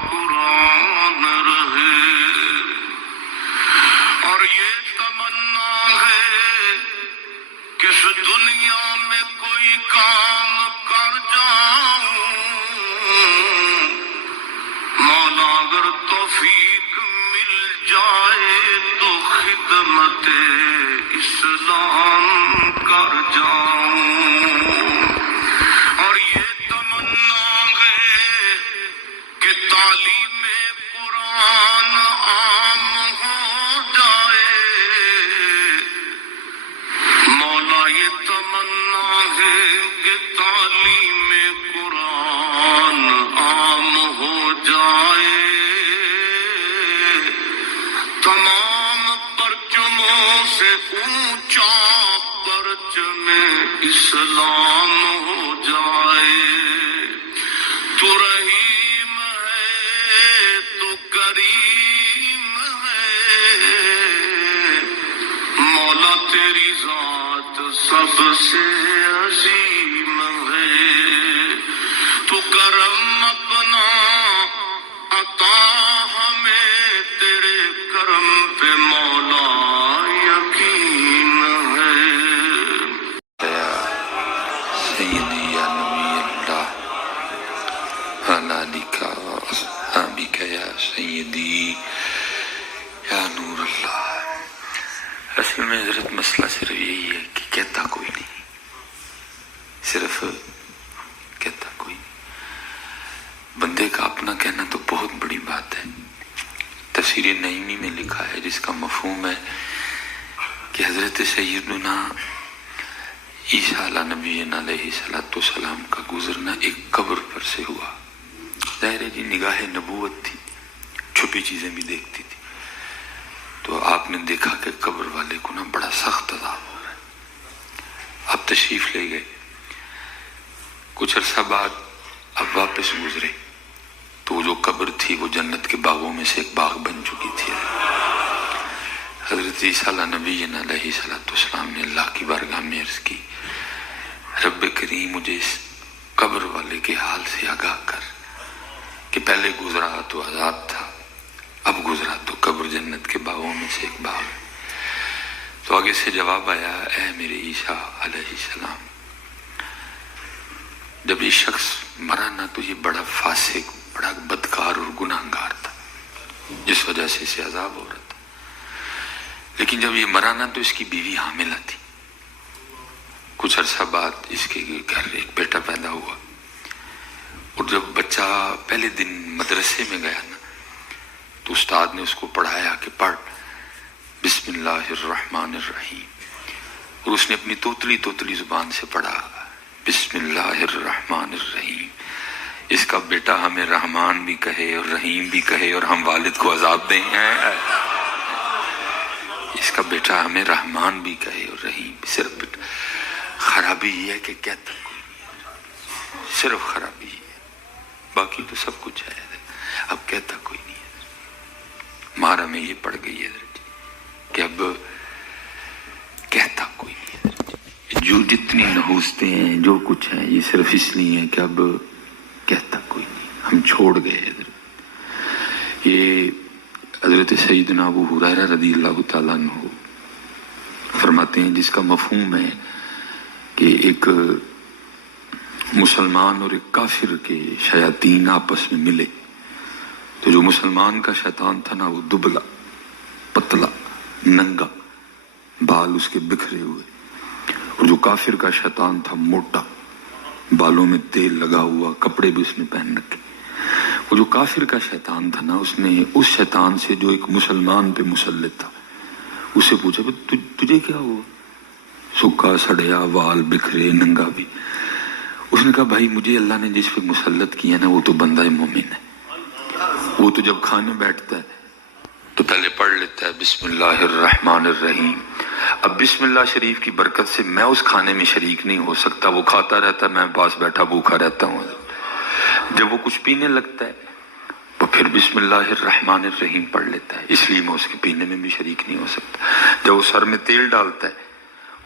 قرآن رہے، اور یہ تمنا ہے کہ اس دنیا میں کوئی کام کر جاؤں، مولا اگر توفیق مل جائے تو خدمت اسلام کر جاؤں، اور یہ تمنا ہے کہ تعلیم قرآن عام ہو جائے، مولا یہ تمنا ہے کہ تعلیم قرآن عام ہو جائے، تمام پرچموں سے اونچا پرچم اسلام ہو جائے۔ تو رحیم ہے تو کریم ہے، مولا تیری ذات سب سے عظیم ہے، تو کرم اپنا عطا ہمیں، تیرے کرم پہ مولا یقین ہے۔ سیدی یا نبی اللہ علیکہ واصحابکہ یا سیدی یا نور اللہ۔ اصل میں حضرت مسئلہ صرف یہی ہے کہ کہتا کوئی نہیں، صرف کہتا کوئی نہیں۔ بندے کا اپنا کہنا تو بہت بڑی بات ہے۔ تفسیر نعیمی میں لکھا ہے، جس کا مفہوم ہے کہ حضرت سیدنا عیسیٰ علیہ نبی علیہ السلام کا گزرنا ایک قبر پر سے ہوا۔ ظاہر ہے جی نگاہ نبوت تھی، چھپی چیزیں بھی دیکھتی تھی، تو آپ نے دیکھا کہ قبر والے کو نا بڑا سخت عذاب ہو رہا ہے۔ آپ تشریف لے گئے، کچھ عرصہ بعد اب واپس گزرے تو وہ جو قبر تھی وہ جنت کے باغوں میں سے ایک باغ بن چکی تھی۔ حضرت عیسیٰ علیہ نبی علیہ السلام نے اللہ کی بارگاہ میں عرض کی، رب کریم مجھے اس قبر والے کے حال سے آگاہ کر کہ پہلے گزرا تو عذاب تھا، اب گزرا تو قبر جنت کے باغوں میں سے ایک باغ ہے۔ تو آگے سے جواب آیا، اے میرے عیسیٰ علیہ السلام، جب یہ شخص مرا نا تو یہ بڑا فاسق، بڑا بدکار اور گناہگار تھا، جس وجہ سے اسے عذاب ہو رہا تھا، لیکن جب یہ مرا نا تو اس کی بیوی حاملہ تھی۔ کچھ عرصہ بعد اس کے گھر ایک بیٹا پیدا ہوا، اور جب بچہ پہلے دن مدرسے میں گیا نا تو استاد نے اس کو پڑھایا کہ پڑھ بسم اللہ الرحمن الرحیم، اور اس نے اپنی توتلی زبان سے پڑھا بسم اللہ الرحمن الرحیم۔ اس کا بیٹا ہمیں رحمان بھی کہے اور رحیم بھی کہے اور ہم والد کو عذاب دیں، اس کا بیٹا ہمیں رحمان بھی کہے اور رحیم بھی۔ صرف بیٹا خرابی یہ ہے کہ کہتا کوئی نہیں، صرف خرابی یہ ہے، باقی تو سب کچھ ہے، اب کہتا کوئی نہیں ہے۔ مارا میں یہ پڑ گئی ہے کہ اب کہتا کوئی نہیں ہے۔ جو جتنی نحوستیں ہیں، جو کچھ ہیں، یہ صرف اس لیے ہے کہ اب کہتا کوئی نہیں، ہم چھوڑ گئے حضرت۔ یہ حضرت سیدنا ابو ہریرہ رضی اللہ تعالیٰ عنہ فرماتے ہیں، جس کا مفہوم ہے کہ ایک مسلمان اور ایک کافر کے شیاطین آپس میں ملے تو جو مسلمان کا شیطان تھا نا وہ دبلا پتلا ننگا، بال اس کے بکھرے ہوئے، اور جو کافر کا شیطان تھا موٹا، بالوں میں تیل لگا ہوا، کپڑے بھی اس نے پہن رکھے۔ وہ جو کافر کا شیطان تھا نا، اس نے اس شیطان سے جو ایک مسلمان پہ مسلط تھا اس سے پوچھا تجھے کیا ہوا؟ سکا سڑیا، وال بکھرے، ننگا بھی۔ اس نے کہا بھائی مجھے اللہ نے جس پہ مسلط کیا نا وہ تو بندہ مومن ہے، وہ تو جب کھانے بیٹھتا ہے تو پہلے پڑھ لیتا ہے بسم اللہ الرحمن الرحیم۔ اب بسم اللہ شریف کی برکت سے میں اس کھانے میں شریک نہیں ہو سکتا، وہ کھاتا رہتا ہے، میں پاس بیٹھا بھوکا رہتا ہوں۔ جب وہ کچھ پینے لگتا ہے وہ پھر بسم اللہ الرحمن الرحیم پڑھ لیتا ہے، اس لیے میں اس کے پینے میں بھی شریک نہیں ہو سکتا۔ جب وہ سر میں تیل ڈالتا ہے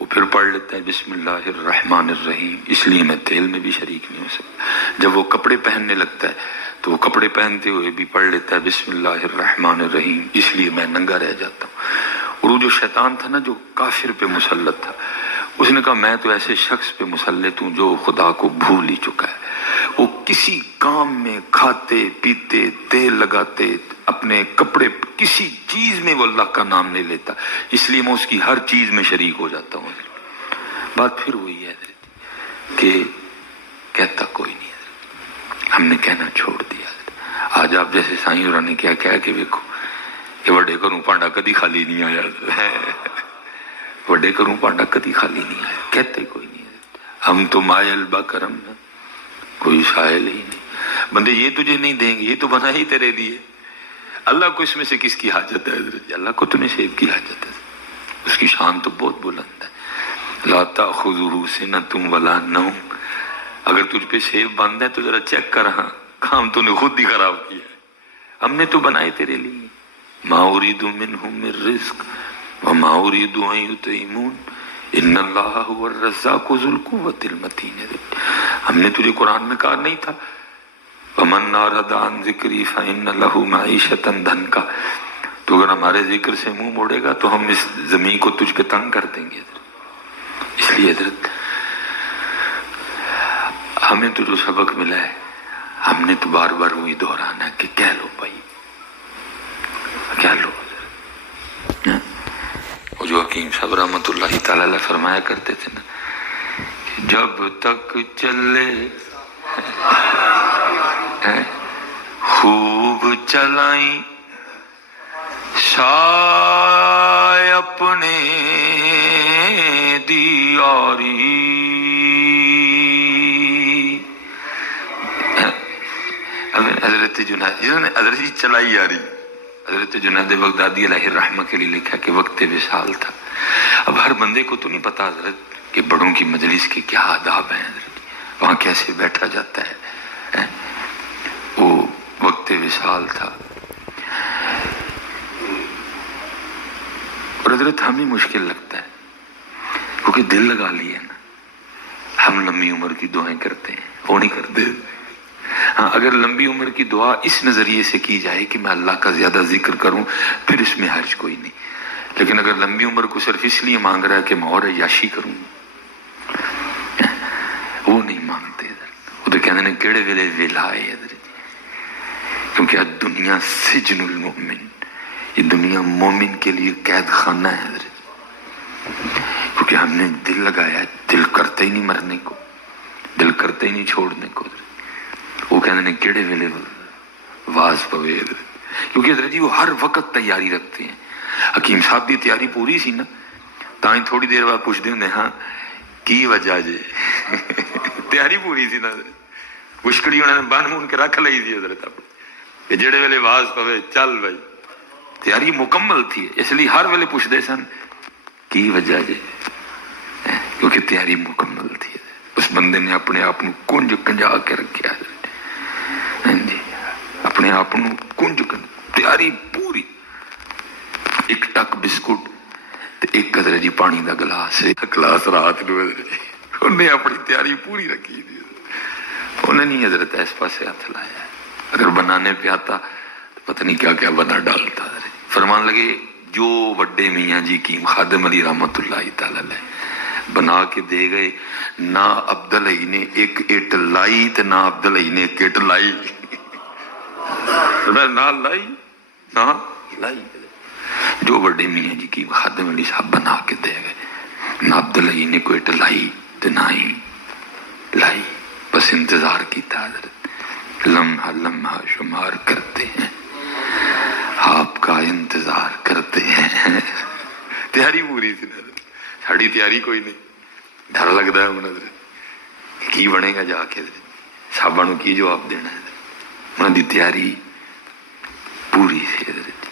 وہ پھر پڑھ لیتا ہے بسم اللہ الرحمن الرحیم، اس لیے میں تیل میں بھی شریک نہیں ہو سکتا۔ جب وہ کپڑے پہننے لگتا ہے تو وہ کپڑے پہنتے ہوئے بھی پڑھ لیتا ہے بسم اللہ الرحمن الرحیم، اس لیے میں ننگا رہ جاتا ہوں۔ اور وہ جو شیطان تھا نا، جو کافر پہ مسلط تھا، اس نے کہا میں تو ایسے شخص پہ مسلط ہوں جو خدا کو بھول ہی چکا ہے، وہ کسی کام میں کھاتے پیتے تیل لگاتے اپنے کپڑے کسی چیز میں وہ اللہ کا نام نہیں لیتا، اس لیے میں اس کی ہر چیز میں شریک ہو جاتا ہوں۔ بات پھر وہی ہے کہ کہتا کوئی نہیں ہے، ہم نے کہنا چھوڑ دیا۔ آج آپ جیسے سائیں اور نے کیا کہا کہ دیکھو یہ وڈے کروں پانڈا کدی خالی نہیں آیا، وڈے کروں پانڈا کدی خالی نہیں آیا، کہتے کوئی نہیں ہے۔ ہم تو مائل با کرم، کوئی شائل ہی نہیں، بندے یہ تجھے نہیں دیں گے، یہ تو بنا ہی تیرے لیے، اللہ کو اس میں سے کس کی حاجت ہے حضرت؟ اللہ کو تو نصیب کی حاجت ہے، اس کی شان تو بہت بلند ہے۔ لا تأخذہ سنۃ ولا نوم، اگر تجھ پہ سیب بند ہے تو ذرا چیک کر، ہاں کام تو نے خود ہی خراب کیا ہے، ہم نے تو بنائے تیرے لیے۔ ما اريد منهم من رزق وما اريد ان يطعمون ان اللہ هو الرزاق ذو القوة المتین، ہم نے تجھے قرآن میں کہا نہیں تھا ومن اعرض عن ذکری فإن له معیشۃ ضنکا، تو اگر ہمارے ذکر سے منہ موڑے گا تو ہم اس زمین کو تجھ پہ تنگ کر دیں گے۔ اس لیے حضرت ہمیں تو جو سبق ملا ہے، ہم نے تو بار بار وہی دہرانا ہے کہ کہہ لو بھائی، کہہ لو۔ وہ جو حکیم صاحب رحمۃ اللہ تعالی علیہ فرمایا کرتے تھے نا، جب تک چلے خوب چلائیں سائے اپنے دیاری، حضرت جنید جنہوں نے حضرت جی چلائی یاری، حضرت جنید بغدادی علیہ الرحمہ کے لیے لکھا کہ وقت وصال تھا۔ اب ہر بندے کو تو نہیں پتا حضرت کہ بڑوں کی مجلس کے کیا آداب ہیں حضرت، وہاں کیسے بیٹھا جاتا ہے۔ وہ وقت وصال تھا، اور حضرت ہمیں مشکل لگتا ہے کیونکہ دل لگا لیا نا، ہم لمبی عمر کی دعائیں کرتے ہیں، وہ نہیں کرتے۔ ہاں اگر لمبی عمر کی دعا اس نظریے سے کی جائے کہ میں اللہ کا زیادہ ذکر کروں، پھر اس میں حرج کوئی نہیں، لیکن اگر لمبی عمر کو صرف اس لیے مانگ رہا ہے کہ میں اور عیاشی کروں، وہ نہیں مانگتے وہ تو کہتے ہیں کیڑے ویلے ویلا ہے حضرت، کیونکہ آج دنیا سجن المؤمن، یہ دنیا مومن کے لیے قید خانہ ہے حضرت، کیونکہ ہم نے دل لگایا ہے، دل کرتے ہی نہیں مرنے کو، دل کرتے ہی نہیں چھوڑنے کو۔ وہ کہتے ہیں کیڑے ویلے واز پوے، کیونکہ حضرت جی وہ ہر وقت تیاری رکھتے ہیں۔ حکیم صاحب کی تیاری پوری سی نا، تائیں تھوڑی دیر بعد پوچھتے ہوں ہاں کی وجہ جے تیاری پوری سی نا، مشکڑی انہوں نے بن مون کے رکھ لی تھی حضرت اپنے، جڑے ویلے واز پوے چل بھائی، تیاری مکمل تھی، اس لیے ہر ویلے پوچھتے سن کی وجہ جے، کیونکہ تیاری مکمل تھی۔ اس بندے نے اپنے آپ کو کنج کنجا کے رکھا، جی اپنے آپ کو کنج تیاری پوری، ایک ٹک بسکٹ ایک حضرت جی پانی دا گلاس، گلاس رات نو حضرت جی انہیں اپنی تیاری پوری رکھی تھی، انہیں نہیں حضرت اس پاسے ہاتھ لایا، اگر بنانے پہ آتا تو پتہ نہیں کیا کیا بنا ڈالتا۔ فرمان لگے جو وڈے میاں جی کی خادم علی رحمت اللہ تعالی علیہ بنا کے دے گئے، نہ عبدالعی نے ایک اٹ لائی تو نہ عبدالعی نے ایک اٹ لائی، نہ لائی نہ لائی، جو بڑے میاں جی کی خادم علی صاحب بنا کے دے گئے، نہ عبدالعی نے کوئی اٹ لائی تو نہ ہی لائی، بس انتظار کیتا حضرت، لمحہ لمحہ شمار کرتے ہیں آپ کا انتظار کرتے ہیں۔ تیاری پوری تھی نا، ساڑی تیاری کوئی نہیں، ڈر لگتا ہے حضرت کی بنے گا جا کے، صحابہ نو کی جواب دینا ہے، انہوں دی تیاری پوری سی حضرت۔